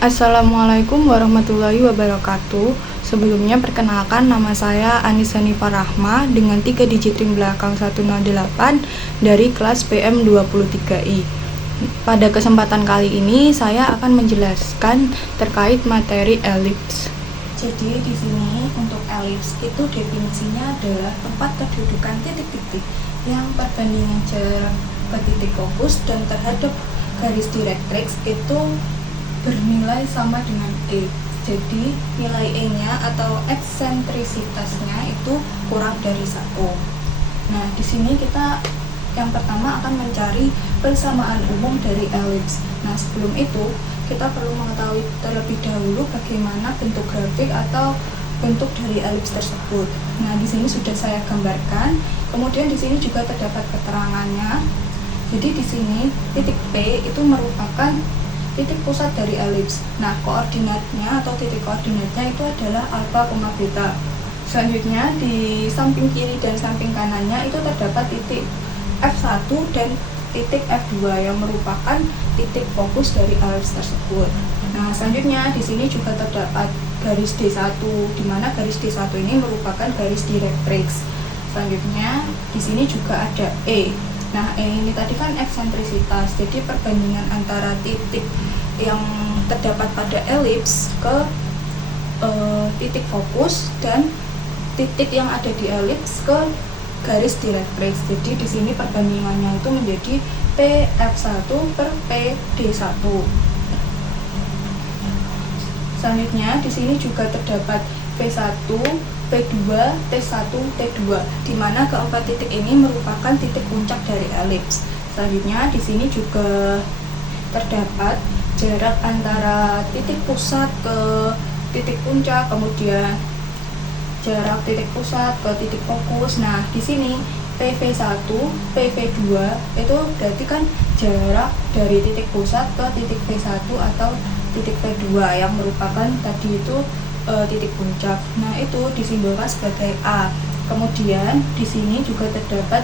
Assalamualaikum warahmatullahi wabarakatuh. Sebelumnya perkenalkan, nama saya Anissa Hanifah Rahma dengan 3 digit ring belakang 108 dari kelas PM 23I. Pada kesempatan kali ini saya akan menjelaskan terkait materi elips. Jadi di sini untuk elips itu definisinya adalah tempat kedudukan titik-titik yang perbandingan jarak ke titik fokus dan terhadap garis direktrix itu bernilai sama dengan E. Jadi nilai E-nya atau eksentrisitasnya itu kurang dari 1. Nah, di sini kita yang pertama akan mencari persamaan umum dari elips. Nah, sebelum itu kita perlu mengetahui terlebih dahulu bagaimana bentuk grafik atau bentuk dari elips tersebut. Nah, di sini sudah saya gambarkan. Kemudian di sini juga terdapat keterangannya. Jadi di sini titik P itu merupakan titik pusat dari elips. Nah, koordinatnya atau titik koordinatnya itu adalah alfa, beta. Selanjutnya di samping kiri dan samping kanannya itu terdapat titik F1 dan titik F2 yang merupakan titik fokus dari elips tersebut. Nah, selanjutnya di sini juga terdapat garis D1, di mana garis D1 ini merupakan garis direktrix. Selanjutnya di sini juga ada E. Nah, ini tadi kan eksentrisitas, jadi perbandingan antara titik yang terdapat pada elips ke titik fokus dan titik yang ada di elips ke garis direktrix. Jadi di sini perbandingannya itu menjadi PF1 per PD1. Selanjutnya di sini juga terdapat P1, P2, T1, T2, di mana keempat titik ini merupakan titik puncak dari elips. Selanjutnya di sini juga terdapat jarak antara titik pusat ke titik puncak, kemudian jarak titik pusat ke titik fokus. Nah, di sini PV1, PV2 itu berarti kan jarak dari titik pusat ke titik P1 atau titik P2 yang merupakan tadi itu titik puncak. Nah, itu disimbolkan sebagai A. Kemudian di sini juga terdapat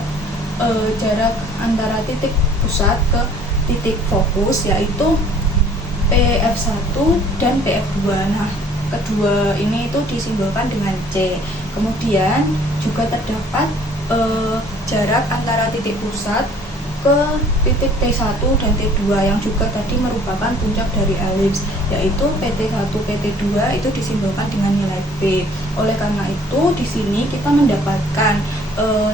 jarak antara titik pusat ke titik fokus, yaitu PF1 dan PF2. Nah, kedua ini itu disimbolkan dengan C. Kemudian juga terdapat jarak antara titik pusat ke titik T1 dan T2 yang juga tadi merupakan puncak dari elips, yaitu PT1, PT2 itu disimbolkan dengan nilai B. Oleh karena itu di sini kita mendapatkan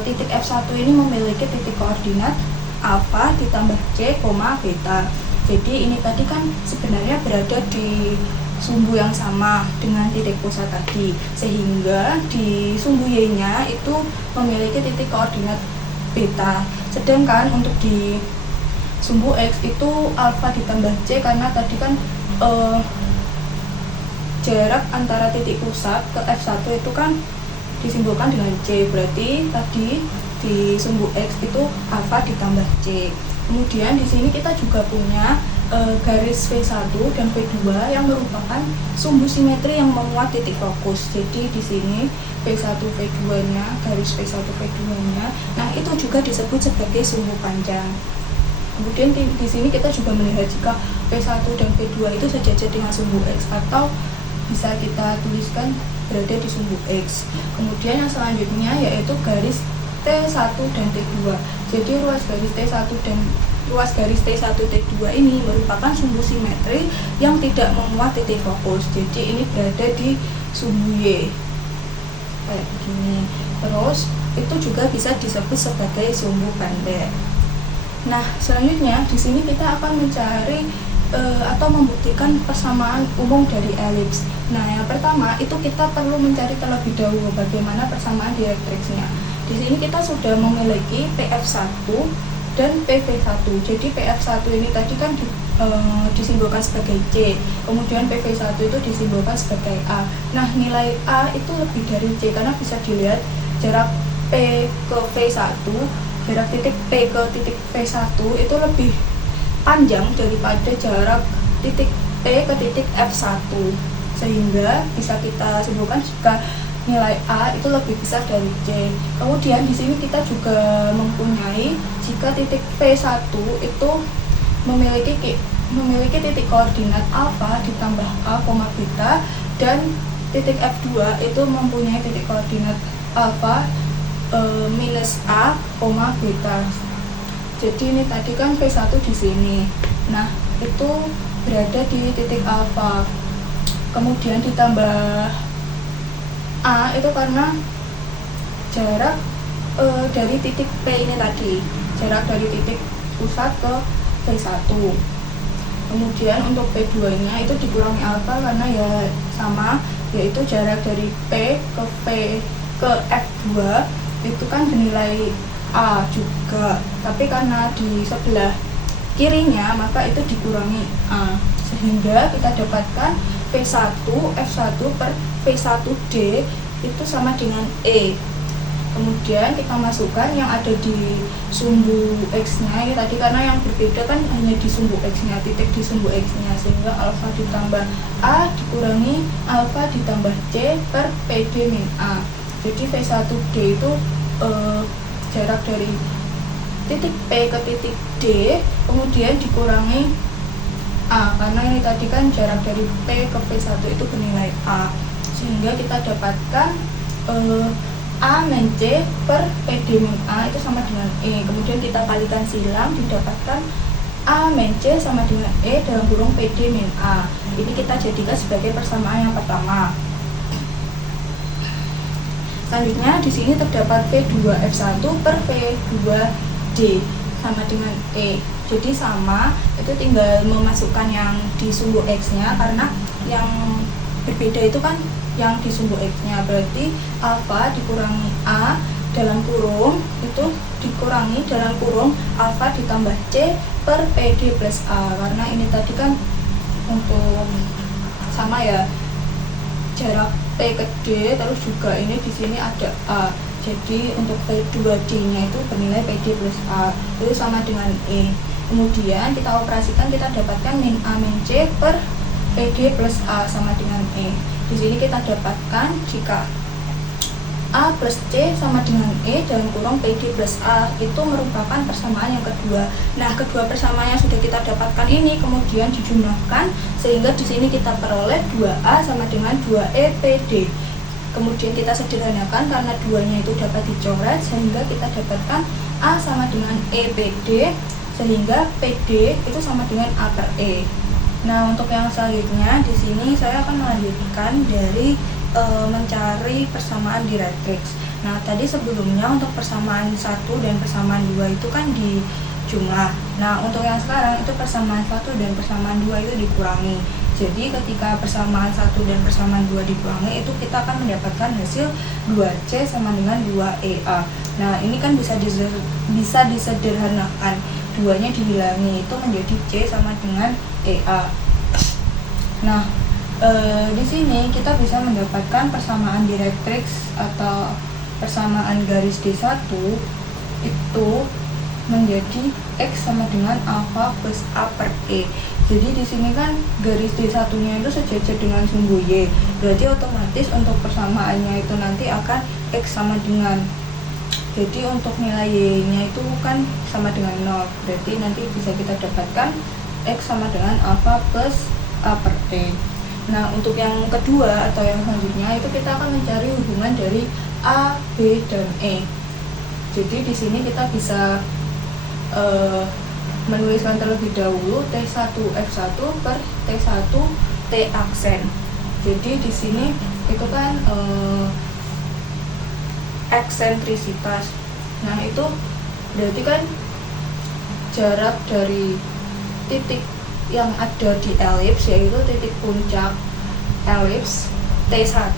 titik F1 ini memiliki titik koordinat alfa ditambah C, beta. Jadi ini tadi kan sebenarnya berada di sumbu yang sama dengan titik pusat tadi, sehingga di sumbu Y-nya itu memiliki titik koordinat beta. Sedangkan untuk di sumbu X itu alfa ditambah C, karena tadi kan jarak antara titik pusat ke F1 itu kan disimbolkan dengan C, berarti tadi di sumbu X itu alfa ditambah C. Kemudian di sini kita juga punya garis V1 dan V2 yang merupakan sumbu simetri yang memuat titik fokus. Jadi di sini V1 V2-nya, garis V1 V2-nya, nah itu juga disebut sebagai sumbu panjang. Kemudian di sini kita juga melihat jika V1 dan V2 itu sejajar dengan sumbu X, atau bisa kita tuliskan berada di sumbu X. Kemudian yang selanjutnya yaitu garis T1 dan T2. Jadi ruas garis T1 T2 ini merupakan sumbu simetri yang tidak memuat titik fokus. Jadi ini berada di sumbu Y kayak begini. Terus itu juga bisa disebut sebagai sumbu pendek. Nah, selanjutnya di sini kita akan mencari atau membuktikan persamaan umum dari elips. Nah, yang pertama itu kita perlu mencari terlebih dahulu bagaimana persamaan direktrixnya. Di sini kita sudah memiliki PF1 dan PV1. Jadi PF1 ini tadi kan disimbolkan sebagai C, kemudian PV1 itu disimbolkan sebagai A. Nah, nilai A itu lebih dari C karena bisa dilihat jarak P ke V1, jarak titik P ke titik V1 itu lebih panjang daripada jarak titik P ke titik F1, sehingga bisa kita simpulkan jika nilai A itu lebih besar dari C. Kemudian di sini kita juga mempunyai jika titik P1 itu memiliki memiliki titik koordinat alfa ditambah a, beta, dan titik F2 itu mempunyai titik koordinat alfa minus a, beta. Jadi ini tadi kan V1 di sini. Nah, itu berada di titik alfa. Kemudian ditambah a itu karena jarak dari titik P ini tadi. Jarak dari titik pusat ke V1. Kemudian untuk P2-nya itu dikurangi alfa karena ya sama, yaitu jarak dari P ke F2 itu kan bernilai A juga, tapi karena di sebelah kirinya maka itu dikurangi A, sehingga kita dapatkan V1 F1 per V1D itu sama dengan E. Kemudian kita masukkan yang ada di sumbu X-nya ini tadi, karena yang berbeda kan hanya di sumbu X-nya, titik di sumbu X-nya, sehingga alfa ditambah A dikurangi alfa ditambah C per PD min A. Jadi V1D itu jarak dari titik P ke titik D, kemudian dikurangi A, karena ini tadi kan jarak dari P ke V1 itu bernilai A, sehingga kita dapatkan A min C per PD min A itu sama dengan E. Kemudian kita kalikan silang, didapatkan A min C sama dengan E dalam kurung PD min A. Ini kita jadikan sebagai persamaan yang pertama. Selanjutnya di sini terdapat V2F1 per V2D sama dengan E. Jadi sama, itu tinggal memasukkan yang di sumbu X-nya, karena yang berbeda itu kan yang di sumbu X-nya, berarti alfa dikurangi A dalam kurung itu dikurangi dalam kurung alfa ditambah C per PD plus A, karena ini tadi kan untuk sama ya, jarak P ke D, terus juga ini di sini ada A, jadi untuk V2D-nya itu bernilai PD plus A itu sama dengan E. Kemudian kita operasikan, kita dapatkan min A min C per PD plus A sama dengan E. Di sini kita dapatkan jika A plus C sama dengan E dalam kurung PD plus A itu merupakan persamaan yang kedua. Nah, kedua persamaan yang sudah kita dapatkan ini kemudian dijumlahkan, sehingga di sini kita peroleh 2A sama dengan 2E PD. Kemudian kita sederhanakan karena duanya itu dapat dicoret, sehingga kita dapatkan A sama dengan E PD, sehingga PD itu sama dengan A per E. Nah, untuk yang selanjutnya di sini saya akan melanjutkan dari mencari persamaan direktrix. Nah, tadi sebelumnya untuk persamaan 1 dan persamaan 2 itu kan dijumlah. Nah, untuk yang sekarang itu persamaan 1 dan persamaan 2 itu dikurangi. Jadi ketika persamaan 1 dan persamaan 2 dikurangi, itu kita akan mendapatkan hasil 2C sama dengan 2EA. Nah, ini kan bisa disederhanakan. 2-nya dihilangi, itu menjadi C sama dengan EA. Nah, di sini kita bisa mendapatkan persamaan direktrix atau persamaan garis D1 itu menjadi X sama dengan alfa plus A per E. Jadi di sini kan garis D1-nya itu sejajar dengan sumbu Y. Berarti otomatis untuk persamaannya itu nanti akan X sama dengan, jadi untuk nilai Y-nya itu kan sama dengan 0. Berarti nanti bisa kita dapatkan X sama dengan alfa plus A per T. Nah, untuk yang kedua atau yang selanjutnya itu kita akan mencari hubungan dari A, B, dan E. Jadi di sini kita bisa menuliskan terlebih dahulu T1F1 per T1 T aksen. Jadi di sini itu kan eksentrisitas. Nah, itu berarti kan jarak dari titik yang ada di elips, yaitu titik puncak elips T1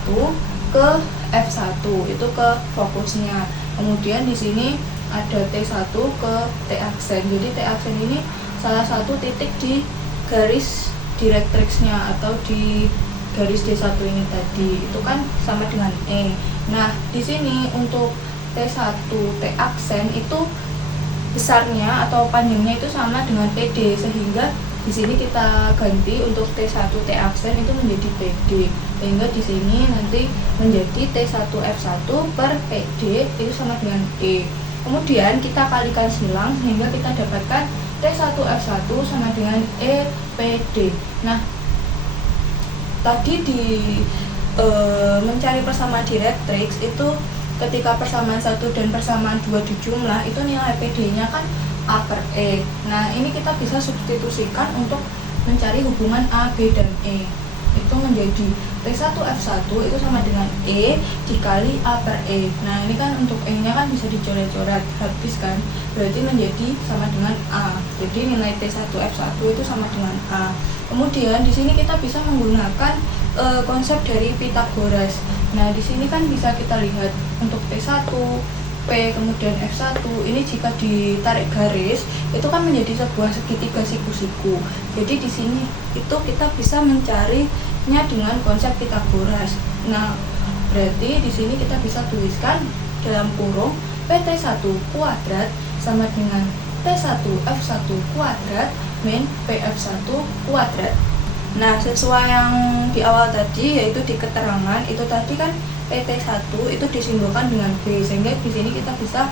ke F1 itu ke fokusnya. Kemudian di sini ada T1 ke T aksen. Jadi T aksen ini salah satu titik di garis direktrixnya atau di garis D1 ini tadi. Itu kan sama dengan E. Nah, di sini untuk T1 T aksen itu besarnya atau panjangnya itu sama dengan PD, sehingga di sini kita ganti untuk T1 T aksen itu menjadi PD, sehingga di sini nanti menjadi T1F1 per PD itu sama dengan E. Kemudian kita kalikan silang sehingga kita dapatkan T1F1 sama dengan EPD. Nah, tadi di mencari persamaan direktrix itu ketika persamaan 1 dan persamaan 2 dijumlah, itu nilai PD-nya kan A per E. Nah, ini kita bisa substitusikan untuk mencari hubungan A, B, dan E. Itu menjadi T1F1 itu sama dengan E dikali A per E. Nah, ini kan untuk E-nya kan bisa dicoret-coret, habis kan, berarti menjadi sama dengan A. Jadi nilai T1F1 itu sama dengan A. Kemudian di sini kita bisa menggunakan konsep dari Pythagoras. Nah, di sini kan bisa kita lihat untuk T1, P, kemudian F1, ini jika ditarik garis, itu kan menjadi sebuah segitiga siku-siku. Jadi di sini itu kita bisa mencarinya dengan konsep Pythagoras. Nah, berarti di sini kita bisa tuliskan dalam kurung PT1 kuadrat sama dengan T1F1 kuadrat min PF1 kuadrat. Nah, sesuai yang di awal tadi, yaitu di keterangan, itu tadi kan PT1 itu disimbolkan dengan B, sehingga di sini kita bisa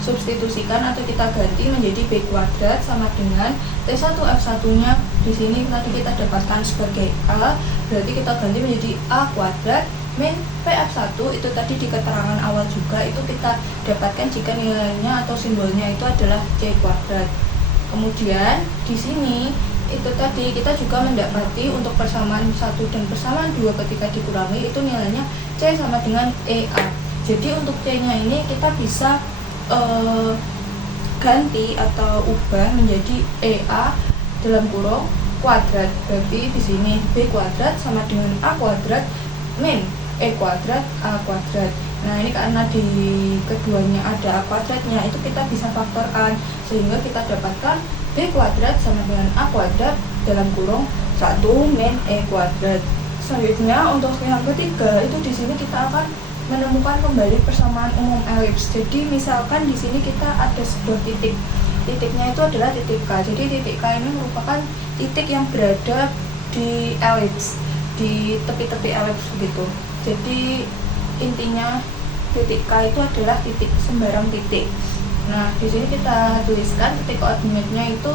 substitusikan atau kita ganti menjadi B kuadrat sama dengan T1F1-nya di sini tadi kita dapatkan sebagai A, berarti kita ganti menjadi A kuadrat min PF1 itu tadi di keterangan awal juga itu kita dapatkan jika nilainya atau simbolnya itu adalah C kuadrat. Kemudian di sini itu tadi kita juga mendapati untuk persamaan 1 dan persamaan 2 ketika dikurangi itu nilainya C sama dengan EA. Jadi untuk C-nya ini kita bisa ganti atau ubah menjadi EA dalam kurung kuadrat. Berarti di sini B kuadrat sama dengan A kuadrat min E kuadrat A kuadrat. Nah, ini karena di keduanya ada A kuadratnya, itu kita bisa faktorkan sehingga kita dapatkan B kuadrat sama dengan A kuadrat dalam kurung 1 min E kuadrat. Selanjutnya untuk yang ketiga itu di sini kita akan menemukan kembali persamaan umum elips. Jadi misalkan di sini kita ada sebuah titik. Titiknya itu adalah titik K. Jadi titik K ini merupakan titik yang berada di elips, di tepi-tepi elips begitu. Jadi intinya titik K itu adalah titik sembarang titik. Nah, di sini kita tuliskan titik koordinatnya itu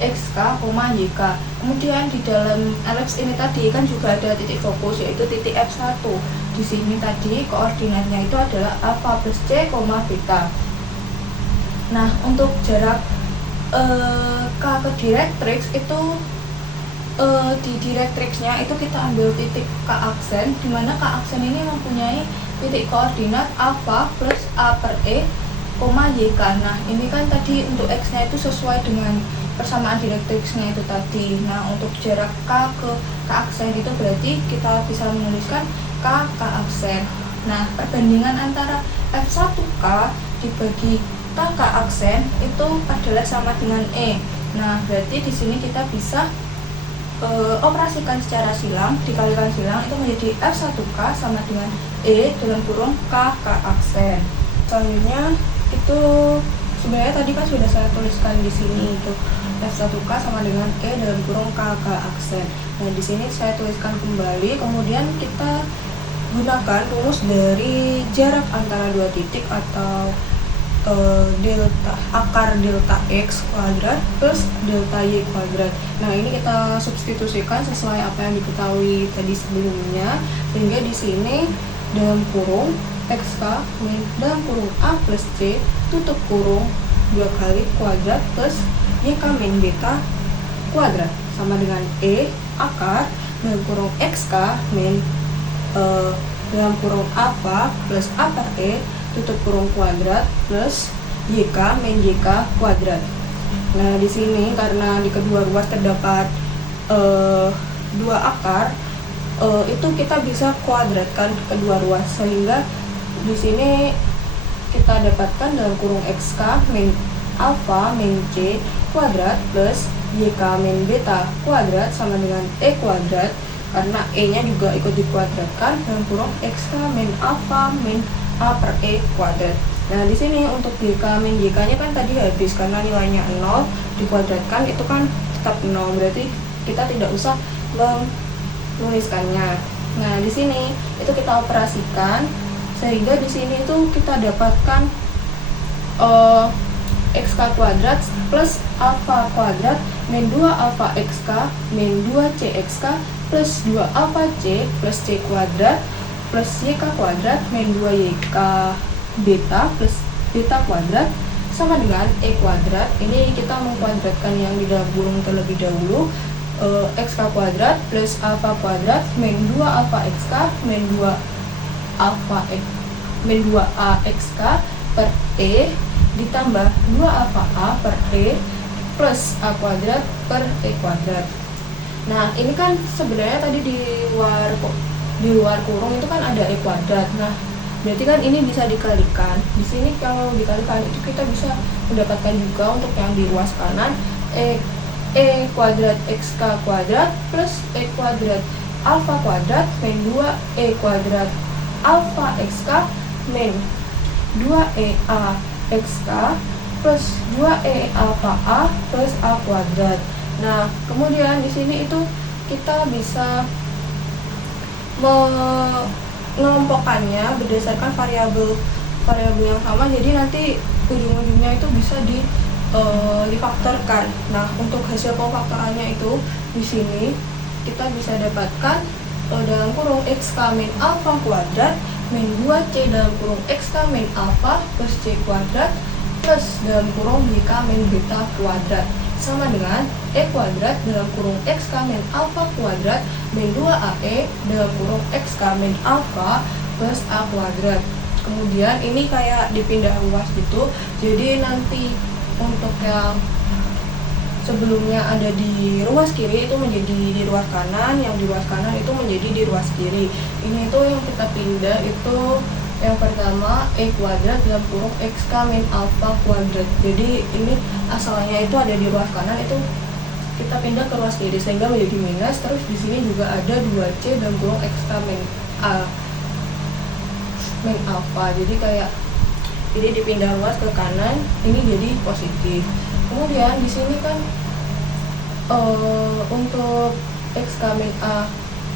XK, YK. Kemudian di dalam elips ini tadi kan juga ada titik fokus yaitu titik F1. Di sini tadi koordinatnya itu adalah alfa plus C, beta. Nah, untuk jarak K ke direktrix itu di direktrixnya itu kita ambil titik K aksen, di mana K aksen ini mempunyai titik koordinat alfa plus A per E, YK. Nah, ini kan tadi untuk X-nya itu sesuai dengan persamaan direktrixnya itu tadi. Nah, untuk jarak K ke K aksen itu berarti kita bisa menuliskan K aksen. Nah, perbandingan antara F1K dibagi K aksen itu adalah sama dengan E. Nah, berarti di sini kita bisa operasikan secara silang, dikalikan silang itu menjadi F1K sama dengan E dalam kurung K aksen. Selanjutnya itu sebenarnya tadi kan sudah saya tuliskan di sini itu F1K sama dengan E dalam kurung K aksen. Nah, di sini saya tuliskan kembali, kemudian kita gunakan rumus dari jarak antara dua titik atau akar delta X kuadrat plus delta Y kuadrat. Nah, ini kita substitusikan sesuai apa yang diketahui tadi sebelumnya, sehingga di sini dalam kurung XK min dalam kurung A plus C tutup kurung 2 kali kuadrat plus YK min beta kuadrat sama dengan E akar dalam kurung XK min dalam kurung apa plus A per E tutup kurung kuadrat plus YK min YK kuadrat. Nah, di sini karena di kedua ruas terdapat dua akar, itu kita bisa kuadratkan kedua ruas, sehingga di sini kita dapatkan dalam kurung XK min alfa min C kuadrat plus YK min beta kuadrat sama dengan E kuadrat, karena E nya juga ikut dikuadratkan dalam kurung XK min alfa min A per E kuadrat. Nah, di sini untuk YK min YK nya kan tadi habis karena nilainya 0 dikuadratkan itu kan tetap 0, berarti kita tidak usah menuliskannya. Nah, di sini itu kita operasikan sehingga di sini itu kita dapatkan xk kuadrat plus alfa kuadrat min 2 alfa xk min 2 cxk plus 2 alfa c plus c kuadrat plus yk kuadrat min 2 yk beta plus beta kuadrat sama dengan e kuadrat. Ini kita mengkuadratkan yang di dalam kurung terlebih dahulu. Xk kuadrat plus alfa kuadrat min 2 alfa xk min 2 alfa x min 2a xk per e ditambah 2 alfa a per e plus a kuadrat per e kuadrat. Nah, ini kan sebenarnya tadi di luar kurung itu kan ada e kuadrat. Nah, berarti kan ini bisa dikalikan. Di sini kalau dikalikan itu kita bisa mendapatkan juga untuk yang di ruas kanan e kuadrat xk kuadrat plus e kuadrat alfa kuadrat min 2 e kuadrat alfa xk min 2e a xk plus 2e alfa a plus a kuadrat. Nah, kemudian di sini itu kita bisa mengelompokkannya berdasarkan variabel yang sama, jadi nanti ujung-ujungnya itu bisa difaktorkan. Nah, untuk hasil pemfaktorannya itu di sini kita bisa dapatkan dalam kurung xk min alfa kuadrat min 2c dalam kurung xk min alfa plus c kuadrat plus dalam kurung yk min beta kuadrat sama dengan e kuadrat dalam kurung xk min alfa kuadrat min 2ae dalam kurung xk min alfa plus a kuadrat. Kemudian ini kayak dipindah ruas gitu, jadi nanti untuk yang sebelumnya ada di ruas kiri itu menjadi di ruas kanan, yang di ruas kanan itu menjadi di ruas kiri. Ini itu yang kita pindah itu yang pertama e kuadrat dalam kurung xk min alfa kuadrat. Jadi ini asalnya itu ada di ruas kanan, itu kita pindah ke ruas kiri sehingga menjadi minus. Terus di sini juga ada 2c dalam kurung xk min alfa. Jadi kayak jadi dipindah ruas ke kanan, ini jadi positif. Kemudian di sini kan untuk xk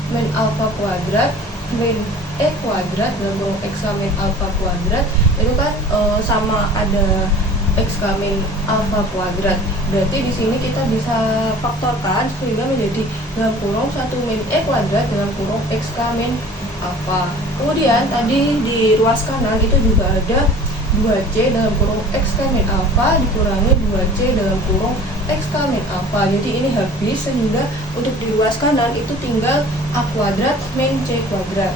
min alfa kuadrat min e kuadrat dalam kurung xk min alfa kuadrat itu kan sama ada xk min alfa kuadrat. Berarti di sini kita bisa faktorkan sehingga menjadi dalam kurung 1 min e kuadrat dalam kurung xk min alfa. Kemudian tadi di ruas kanan itu juga ada 2c dalam kurung xk min alfa dikurangi 2c dalam kurung xk min alfa. Jadi ini habis, sehingga untuk di ruas kanan itu tinggal a kuadrat min c kuadrat.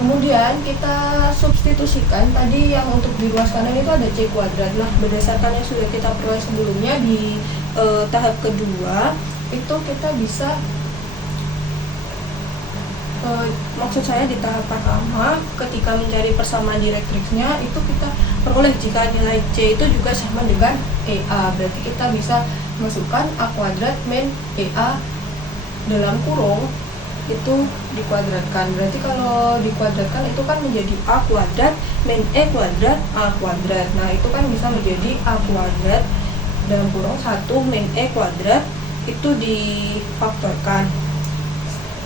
Kemudian kita substitusikan tadi yang untuk di ruas kanan itu ada c kuadrat. Nah, berdasarkan yang sudah kita peroleh sebelumnya di tahap kedua itu kita bisa maksud saya di tahap pertama ketika mencari persamaan direktriksnya itu kita peroleh jika nilai c itu juga sama dengan EA. Berarti kita bisa masukkan a kuadrat min EA dalam kurung itu dikuadratkan. Berarti kalau dikuadratkan itu kan menjadi a kuadrat min e kuadrat a kuadrat. Nah, itu kan bisa menjadi a kuadrat dalam kurung 1 min e kuadrat itu difaktorkan.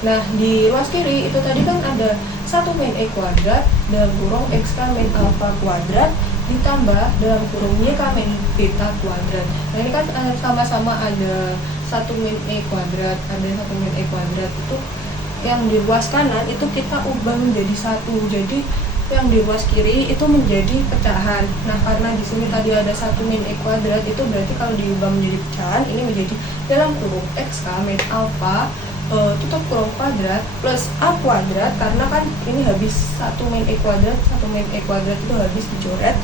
Nah, di ruas kiri itu tadi kan ada 1 min e kuadrat dalam kurung xk min alfa kuadrat ditambah dalam kurung yk min beta kuadrat. Nah, ini kan sama-sama ada 1 min e kuadrat, ada 1 min e kuadrat. Itu yang di ruas kanan itu kita ubah menjadi 1. Jadi yang di ruas kiri itu menjadi pecahan. Nah, karena di sini tadi ada 1 min e kuadrat, itu berarti kalau diubah menjadi pecahan ini menjadi dalam kurung xk min alfa tutup kurung kuadrat plus a kuadrat, karena kan ini habis 1 min e kuadrat, 1 min e kuadrat itu habis dicoret,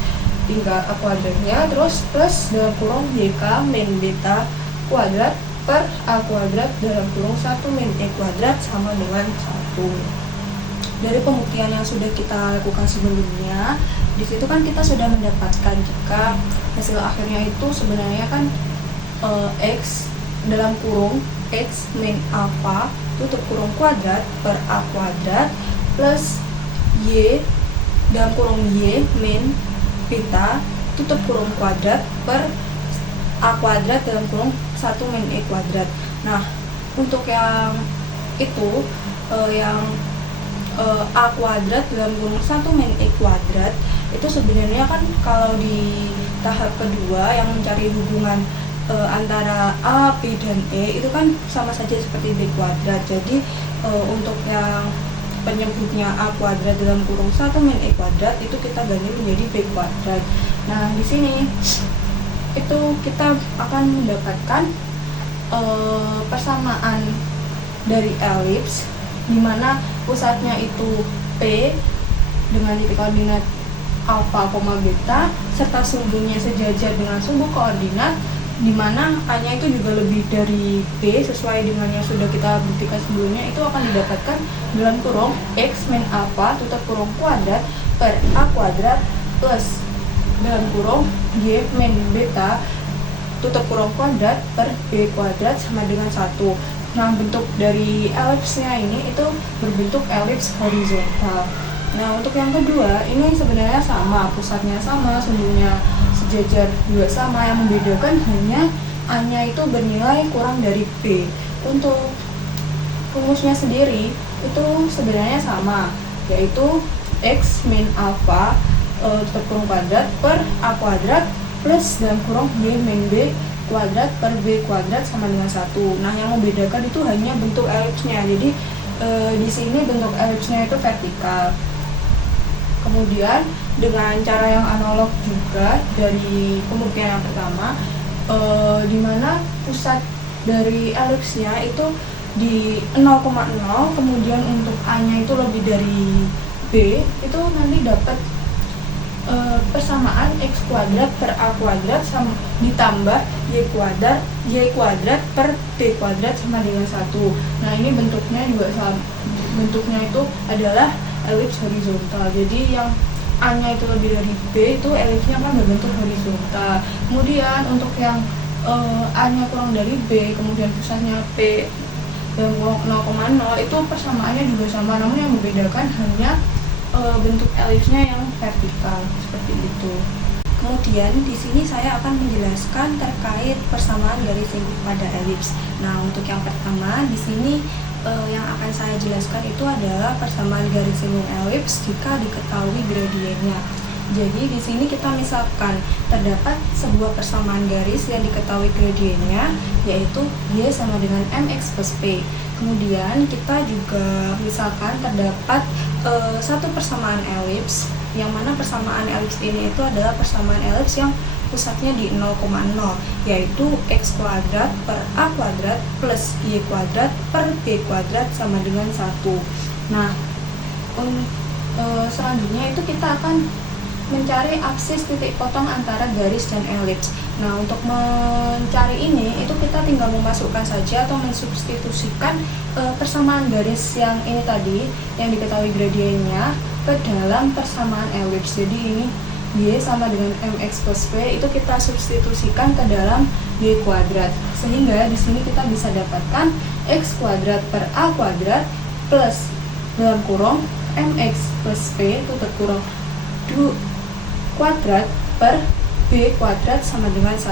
tinggal a kuadratnya, terus plus dalam kurung yk min beta kuadrat per a kuadrat dalam kurung 1 min e kuadrat sama dengan 1. Dari pembuktian yang sudah kita lakukan sebelumnya, di situ kan kita sudah mendapatkan jika hasil akhirnya itu sebenarnya kan x dalam kurung x min alfa tutup kurung kuadrat per a kuadrat plus y dalam kurung y min beta tutup kurung kuadrat per a kuadrat dalam kurung 1 min e kuadrat. Nah, untuk yang itu yang a kuadrat dalam kurung 1 min e kuadrat itu sebenarnya kan kalau di tahap kedua yang mencari hubungan antara A, B, dan E itu kan sama saja seperti B kuadrat. Jadi untuk yang penyebutnya A kuadrat dalam kurung 1 min E kuadrat itu kita ganti menjadi B kuadrat. Nah, di sini itu kita akan mendapatkan persamaan dari elips di mana pusatnya itu P dengan titik koordinat alfa, beta serta sumbunya sejajar dengan sumbu koordinat di mana A-nya itu juga lebih dari B sesuai dengan yang sudah kita buktikan sebelumnya. Itu akan didapatkan dalam kurung X min alpha tutup kurung kuadrat per A kuadrat plus dalam kurung Y min beta tutup kurung kuadrat per B kuadrat sama dengan 1. Nah, bentuk dari elipsnya ini itu berbentuk elips horizontal. Nah, untuk yang kedua ini sebenarnya sama, pusatnya sama, sumbunya sejajar juga sama, yang membedakan hanya A-nya itu bernilai kurang dari B. Untuk rumusnya sendiri itu sebenarnya sama, yaitu X min alpha tutup kurung kuadrat per A kuadrat plus dalam kurung Y min B kuadrat per B kuadrat sama dengan 1. Nah, yang membedakan itu hanya bentuk elipsnya. Jadi di sini bentuk elipsnya itu vertikal. Kemudian dengan cara yang analog juga dari pembuktian yang pertama, di mana pusat dari elipsnya itu di 0,0, kemudian untuk A-nya itu lebih dari B, itu nanti dapat persamaan X kuadrat per A kuadrat sama ditambah Y kuadrat per B kuadrat sama dengan 1. Nah, ini bentuknya juga sama, bentuknya itu adalah elips horizontal. Jadi yang A-nya itu lebih dari B itu elipsnya kan berbentuk horizontal. Kemudian untuk yang A-nya kurang dari B, kemudian pusatnya P dan kurang 0,0 itu persamaannya juga sama, namun yang membedakan hanya bentuk elipsnya yang vertikal seperti itu. Kemudian di sini saya akan menjelaskan terkait persamaan garis lingkup pada elips. Nah, untuk yang pertama di sini yang akan saya jelaskan itu adalah persamaan garis lingkup elips jika diketahui gradiennya. Jadi di sini kita misalkan terdapat sebuah persamaan garis yang diketahui gradiennya, yaitu Y sama dengan mx plus P. Kemudian kita juga misalkan terdapat satu persamaan elips, yang mana persamaan elips ini itu adalah persamaan elips yang pusatnya di 0,0, yaitu X kuadrat per A kuadrat plus Y kuadrat per B kuadrat sama dengan 1. Nah, selanjutnya itu kita akan mencari absis titik potong antara garis dan elips. Nah, untuk mencari ini itu kita tinggal memasukkan saja atau mensubstitusikan persamaan garis yang ini tadi yang diketahui gradiennya ke dalam persamaan elips. Jadi ini Y sama dengan mx plus P itu kita substitusikan ke dalam Y kuadrat, sehingga di sini kita bisa dapatkan X kuadrat per A kuadrat plus dalam kurung mx plus P tutup kurung kuadrat per B kuadrat sama dengan 1.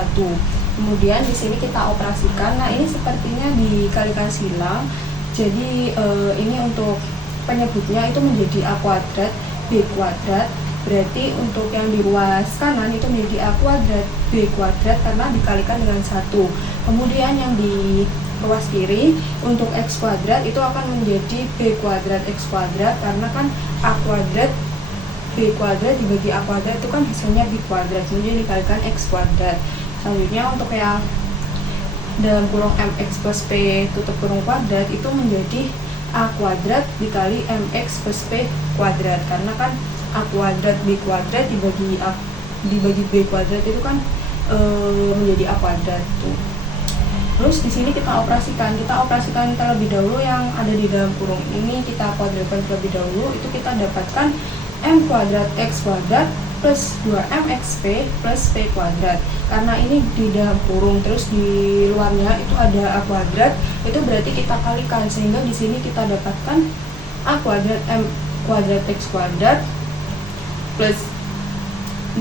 Kemudian di sini kita operasikan. Nah, ini sepertinya dikalikan silang. Jadi ini untuk penyebutnya itu menjadi A kuadrat B kuadrat. Berarti untuk yang di ruas kanan itu menjadi A kuadrat B kuadrat karena dikalikan dengan 1. Kemudian yang di ruas kiri untuk X kuadrat itu akan menjadi B kuadrat X kuadrat karena kan A kuadrat B kuadrat dibagi A kuadrat itu kan hasilnya B kuadrat, kemudian dikalikan X kuadrat. Selanjutnya untuk yang dalam kurung mx plus P tutup kurung kuadrat itu menjadi A kuadrat dikali mx plus P kuadrat karena kan A kuadrat B kuadrat dibagi B kuadrat itu kan menjadi A kuadrat tuh. Terus di sini kita operasikan terlebih dahulu yang ada di dalam kurung ini, kita kuadratkan terlebih dahulu, itu kita dapatkan M kuadrat X kuadrat plus 2mxp plus P kuadrat. Karena ini di dalam kurung, terus di luarnya itu ada A kuadrat, itu berarti kita kalikan, sehingga di sini kita dapatkan A kuadrat M kuadrat X kuadrat plus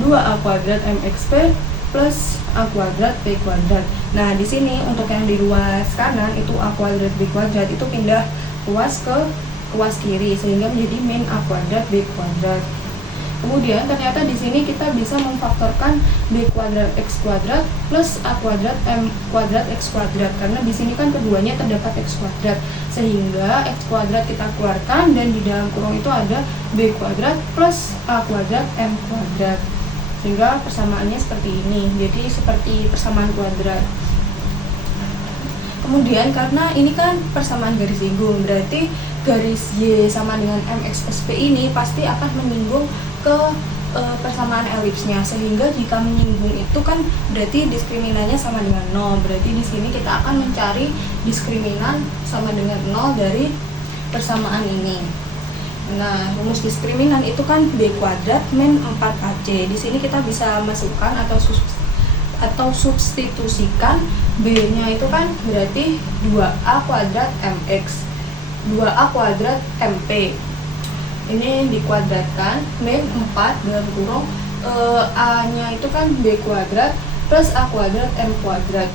2A kuadrat MXP plus A kuadrat B kuadrat. Nah, di sini untuk yang di ruas kanan itu A kuadrat B kuadrat itu pindah ruas ke ruas kiri, sehingga menjadi min A kuadrat B kuadrat. Kemudian ternyata di sini kita bisa memfaktorkan b kuadrat x kuadrat plus a kuadrat m kuadrat x kuadrat, karena di sini kan keduanya terdapat x kuadrat, sehingga x kuadrat kita keluarkan dan di dalam kurung itu ada b kuadrat plus a kuadrat m kuadrat, sehingga persamaannya seperti ini. Jadi seperti persamaan kuadrat. Kemudian karena ini kan persamaan garis singgung, berarti garis Y sama dengan MX SP ini pasti akan menyinggung ke persamaan elipsnya, sehingga jika menyinggung itu kan berarti diskriminannya sama dengan 0. Berarti di sini kita akan mencari diskriminan sama dengan 0 dari persamaan ini. Nah, rumus diskriminan itu kan B kuadrat min 4AC. Di sini kita bisa masukkan atau substitusikan B-nya itu kan berarti 2A kuadrat MX, 2A kuadrat MP. Ini dikuadratkan min 4 dalam kurung A-nya itu kan B kuadrat plus A kuadrat M kuadrat.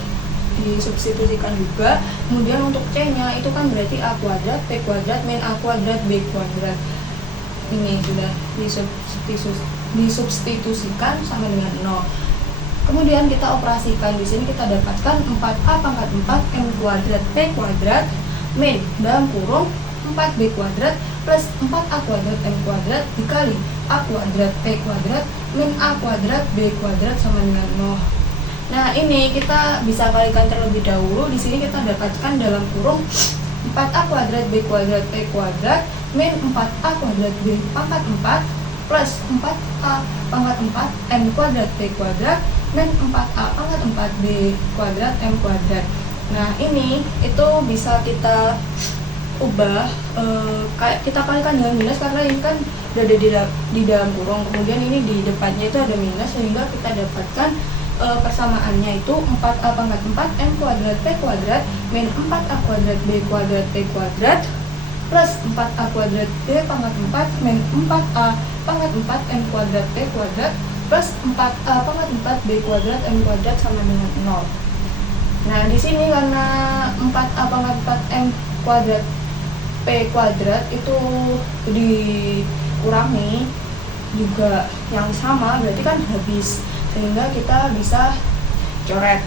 Disubstitusikan juga. Kemudian untuk C-nya itu kan berarti A kuadrat P kuadrat min A kuadrat B kuadrat. Ini sudah disubstitusikan sama dengan 0. Kemudian kita operasikan, di sini kita dapatkan 4A pangkat 4 M kuadrat P kuadrat min dalam kurung 4B kuadrat plus 4A kuadrat M kuadrat dikali A kuadrat P kuadrat min A kuadrat B kuadrat sama dengan 0. Nah, ini kita bisa kalikan terlebih dahulu. Di sini kita dapatkan dalam kurung 4A kuadrat B kuadrat P kuadrat min 4A kuadrat B pangkat 4 plus 4A pangkat 4 M kuadrat P kuadrat min 4A pangkat 4B kuadrat M kuadrat. Nah, ini itu bisa kita ubah, kita kalikan dengan minus karena ini kan ada di dalam kurung, kemudian ini di depannya itu ada minus, sehingga kita dapatkan persamaannya itu 4A pangkat 4 M kuadrat P kuadrat min 4A kuadrat B kuadrat P kuadrat plus 4A kuadrat B pangkat 4 min 4A pangkat 4 M kuadrat P kuadrat plus 4A pangkat 4 B kuadrat M kuadrat sama dengan 0. Nah, di sini karena 4A pangkat 4 M kuadrat P kuadrat itu dikurangi juga yang sama, berarti kan habis, sehingga kita bisa coret.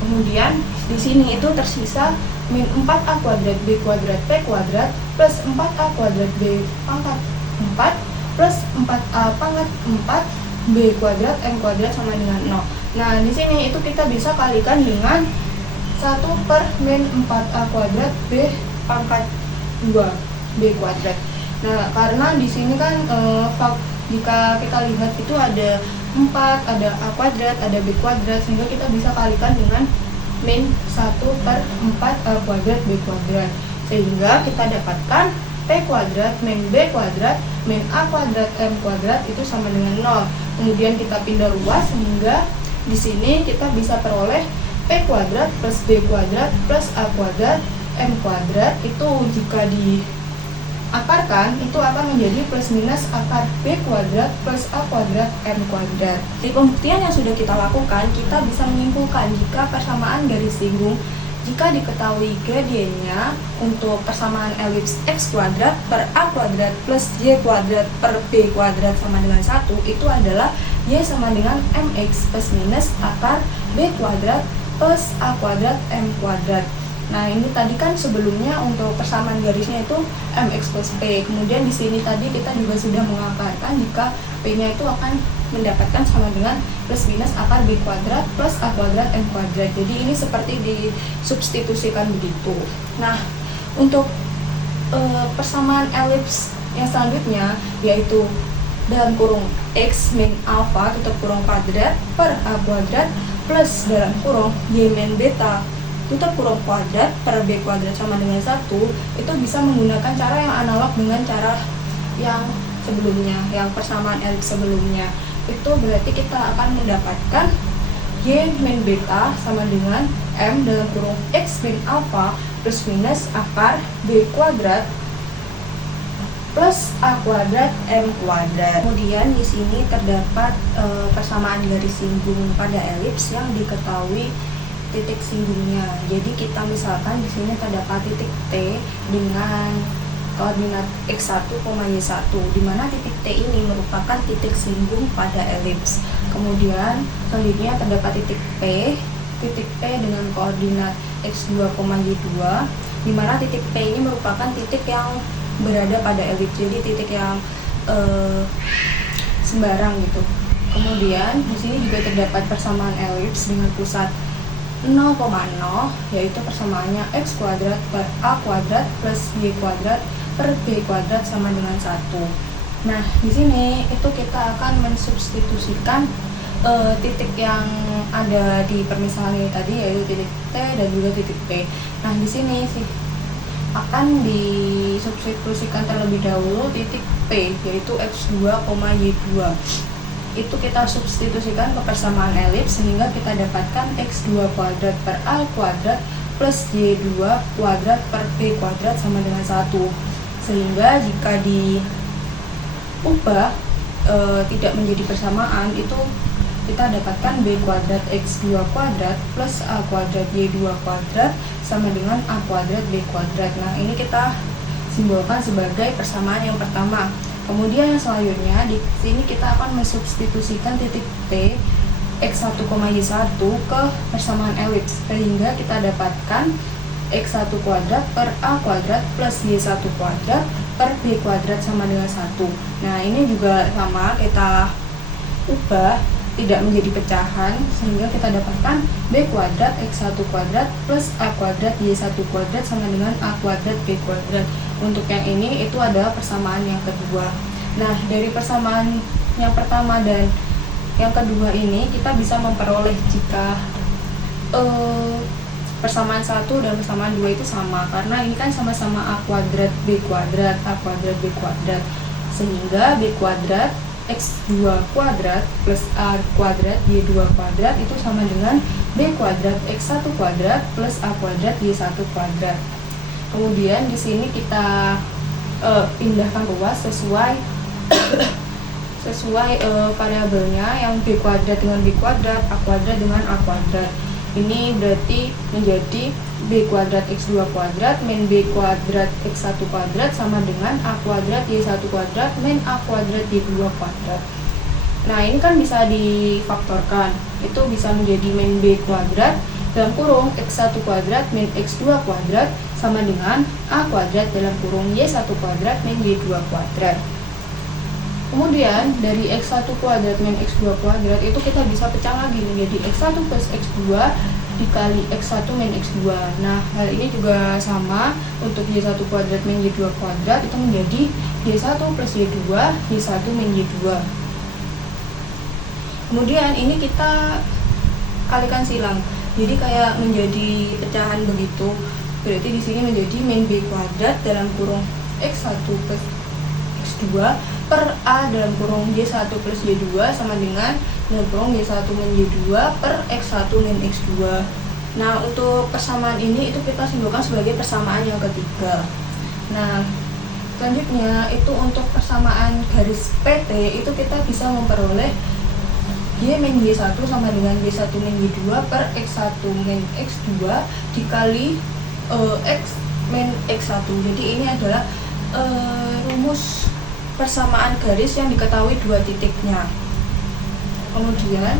Kemudian di sini itu tersisa min 4A kuadrat B kuadrat P kuadrat plus 4A kuadrat B pangkat 4 plus 4A pangkat 4 B kuadrat M kuadrat sama dengan 0. Nah, di sini itu kita bisa kalikan dengan 1 per min 4A kuadrat B pangkat 2 B kuadrat. Nah, karena di sini kan jika kita lihat itu ada 4, ada A kuadrat, ada B kuadrat, sehingga kita bisa kalikan dengan min 1 per 4A kuadrat B kuadrat, sehingga kita dapatkan P kuadrat min B kuadrat min A kuadrat M kuadrat itu sama dengan 0. Kemudian kita pindah ruas, sehingga di sini kita bisa peroleh P kuadrat plus B kuadrat plus A kuadrat M kuadrat itu jika diakarkan itu akan menjadi plus minus akar B kuadrat plus A kuadrat M kuadrat. Di pembuktian yang sudah kita lakukan, kita bisa menyimpulkan jika persamaan garis singgung jika diketahui gradiennya untuk persamaan elips X kuadrat per A kuadrat plus Y kuadrat per B kuadrat sama dengan 1, itu adalah Y sama dengan MX plus minus akar B kuadrat plus A kuadrat M kuadrat. Nah, ini tadi kan sebelumnya untuk persamaan garisnya itu MX plus P. Kemudian di sini tadi kita juga sudah mengakarkan jika P-nya itu akan mendapatkan sama dengan plus minus akar B kuadrat plus A kuadrat M kuadrat. Jadi ini seperti disubstitusikan begitu. Nah, untuk persamaan elips yang selanjutnya yaitu dalam kurung X min alpha tutup kurung kuadrat per A kuadrat plus dalam kurung Y min beta tutup kurung kuadrat per B kuadrat sama dengan 1, itu bisa menggunakan cara yang analog dengan cara yang sebelumnya, yang persamaan elips sebelumnya. Itu berarti kita akan mendapatkan Y min beta sama dengan M dalam kurung X min alpha plus minus akar B kuadrat plus A kuadrat M kuadrat. Kemudian di sini terdapat persamaan garis singgung pada elips yang diketahui titik singgungnya. Jadi kita misalkan di sini terdapat titik T dengan koordinat X1, Y1, di mana titik T ini merupakan titik singgung pada elips. Kemudian selanjutnya terdapat titik P dengan koordinat X2, Y2, di mana titik P ini merupakan titik yang berada pada elips, jadi titik yang sembarang gitu. Kemudian di sini juga terdapat persamaan elips dengan pusat 0,0, yaitu persamaannya x kuadrat per a kuadrat plus y kuadrat per b kuadrat sama dengan 1. Nah, di sini itu kita akan mensubstitusikan titik yang ada di permisalan ini tadi, yaitu titik T dan juga titik P. Nah, di sini sih akan disubstitusikan terlebih dahulu titik P, yaitu x2, y2. Itu kita substitusikan ke persamaan elips sehingga kita dapatkan x2 kuadrat per a kuadrat plus y2 kuadrat per b kuadrat sama dengan 1. Sehingga jika diubah tidak menjadi persamaan, itu kita dapatkan b kuadrat x2 kuadrat plus a kuadrat y2 kuadrat sama dengan a kuadrat b kuadrat. Nah, ini kita simbolkan sebagai persamaan yang pertama. Kemudian yang selanjutnya di sini kita akan mensubstitusikan titik T x1, y1 ke persamaan elips sehingga kita dapatkan x1 kuadrat per a kuadrat plus y1 kuadrat per b kuadrat sama dengan 1. Nah, ini juga sama, kita ubah tidak menjadi pecahan sehingga kita dapatkan b kuadrat x1 kuadrat plus a kuadrat y1 kuadrat sama dengan a kuadrat b kuadrat. Untuk yang ini itu adalah persamaan yang kedua. Nah, dari persamaan yang pertama dan yang kedua ini kita bisa memperoleh jika persamaan 1 dan persamaan 2 itu sama, karena ini kan sama-sama a kuadrat b kuadrat, a kuadrat b kuadrat, sehingga b kuadrat x2 kuadrat plus a kuadrat y2 kuadrat itu sama dengan b kuadrat x1 kuadrat plus a kuadrat y1 kuadrat. Kemudian di sini kita pindahkan ruas sesuai variabelnya yang b kuadrat dengan b kuadrat, a kuadrat dengan a kuadrat. Ini berarti menjadi b kuadrat x2 kuadrat min b kuadrat x1 kuadrat sama dengan a kuadrat y1 kuadrat min a kuadrat y2 kuadrat. Nah, ini kan bisa difaktorkan. Itu bisa menjadi min b kuadrat dalam kurung x1 kuadrat min x2 kuadrat sama dengan a kuadrat dalam kurung y1 kuadrat min y2 kuadrat. Kemudian dari x1 kuadrat min x2 kuadrat itu kita bisa pecah lagi menjadi x1 plus x2 dikali x1 min x2. Nah, hal ini juga sama untuk y1 kuadrat min y2 kuadrat itu menjadi y1 plus y2 y1 min y2. Kemudian ini kita kalikan silang. Jadi kayak menjadi pecahan begitu. Berarti di sini menjadi min b kuadrat dalam kurung x1 plus x2 per a dalam kurung y1 plus y2 sama dengan dalam kurung y1 min y2 per x1 min x2. Nah, untuk persamaan ini itu kita simbolkan sebagai persamaan yang ketiga. Nah, selanjutnya itu untuk persamaan garis PT itu kita bisa memperoleh y min y1 sama dengan y1 min y2 per x1 min x2 dikali x min x1. Jadi ini adalah rumus persamaan garis yang diketahui dua titiknya. Kemudian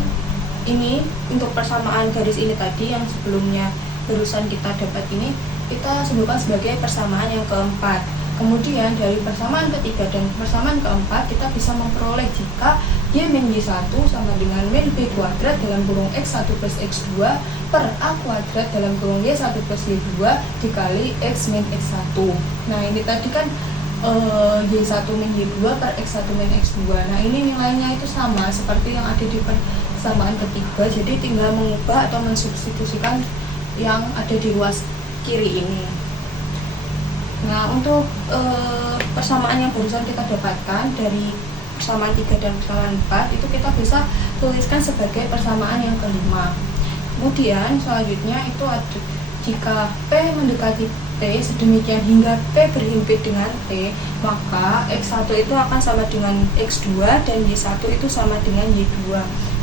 ini untuk persamaan garis ini tadi yang sebelumnya barusan kita dapat ini kita sebutkan sebagai persamaan yang keempat. Kemudian dari persamaan ketiga dan persamaan keempat kita bisa memperoleh jika y min y1 sama dengan min b kuadrat dalam kurung x1 plus x2 per a kuadrat dalam kurung y1 plus y2 dikali x min x1. Nah, ini tadi kan y1 min y2 per x1 min x2. Nah, ini nilainya itu sama seperti yang ada di persamaan ketiga, jadi tinggal mengubah atau mensubstitusikan yang ada di ruas kiri ini. Nah, untuk persamaan yang barusan kita dapatkan dari persamaan 3 dan persamaan 4 itu kita bisa tuliskan sebagai persamaan yang kelima. Kemudian selanjutnya itu ada jika P mendekati T sedemikian hingga P berhimpit dengan T, maka X1 itu akan sama dengan X2 dan Y1 itu sama dengan Y2.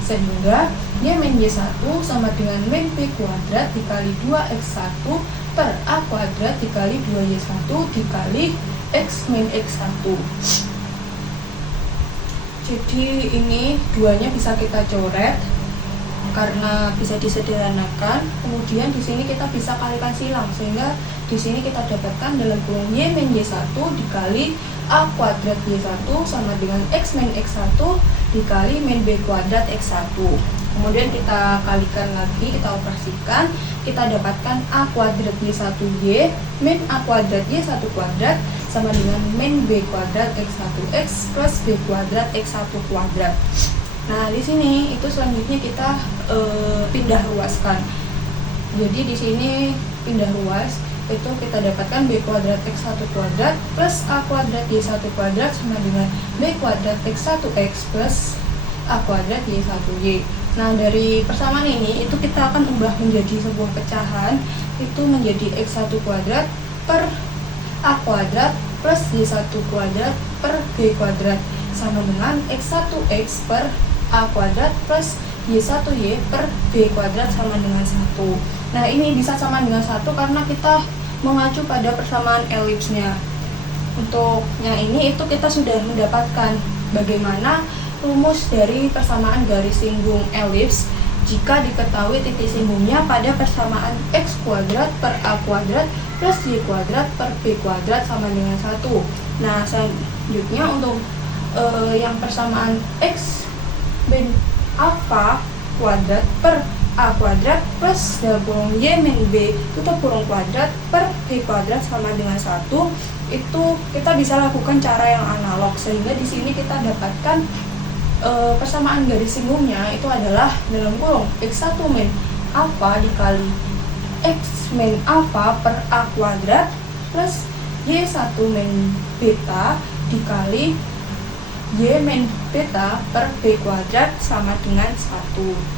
Sehingga Y min Y1 sama dengan min B kuadrat dikali 2X1 per A kuadrat dikali 2Y1 dikali X min X1. Jadi ini duanya bisa kita coret karena bisa disederhanakan. Kemudian di sini kita bisa kalikan silang, sehingga di sini kita dapatkan dalam kurung Y min Y1 dikali A kuadrat Y1 sama dengan X min X1 dikali min B kuadrat X1. Kemudian kita kalikan lagi, kita operasikan, kita dapatkan A kuadrat Y1Y min A kuadrat Y1 kuadrat sama dengan min B kuadrat X1X plus B kuadrat X1 kuadrat. Nah, di sini itu selanjutnya kita pindah ruaskan. Jadi di sini pindah ruas, itu kita dapatkan B kuadrat X1 kuadrat plus A kuadrat Y1 kuadrat sama dengan B kuadrat X1X plus A kuadrat Y1Y. Nah, dari persamaan ini itu kita akan ubah menjadi sebuah pecahan, itu menjadi X1 kuadrat per A kuadrat plus Y1 kuadrat per B kuadrat sama dengan X1X per A kuadrat plus Y1Y per B kuadrat sama dengan 1. Nah, ini bisa sama dengan 1 karena kita mengacu pada persamaan elipsnya. Untuk yang ini itu kita sudah mendapatkan bagaimana rumus dari persamaan garis singgung elips jika diketahui titik singgungnya pada persamaan X kuadrat per A kuadrat plus Y kuadrat per B kuadrat sama dengan 1. Nah, selanjutnya untuk yang persamaan X min alpha kuadrat per A kuadrat plus dalam kurung Y min B tutup kurung kuadrat per B kuadrat sama dengan 1, itu kita bisa lakukan cara yang analog, sehingga di sini kita dapatkan persamaan garis singgungnya itu adalah dalam kurung X1 min alpha dikali X min alpha per A kuadrat plus Y1 min beta dikali Y min beta per B kuadrat sama dengan 1.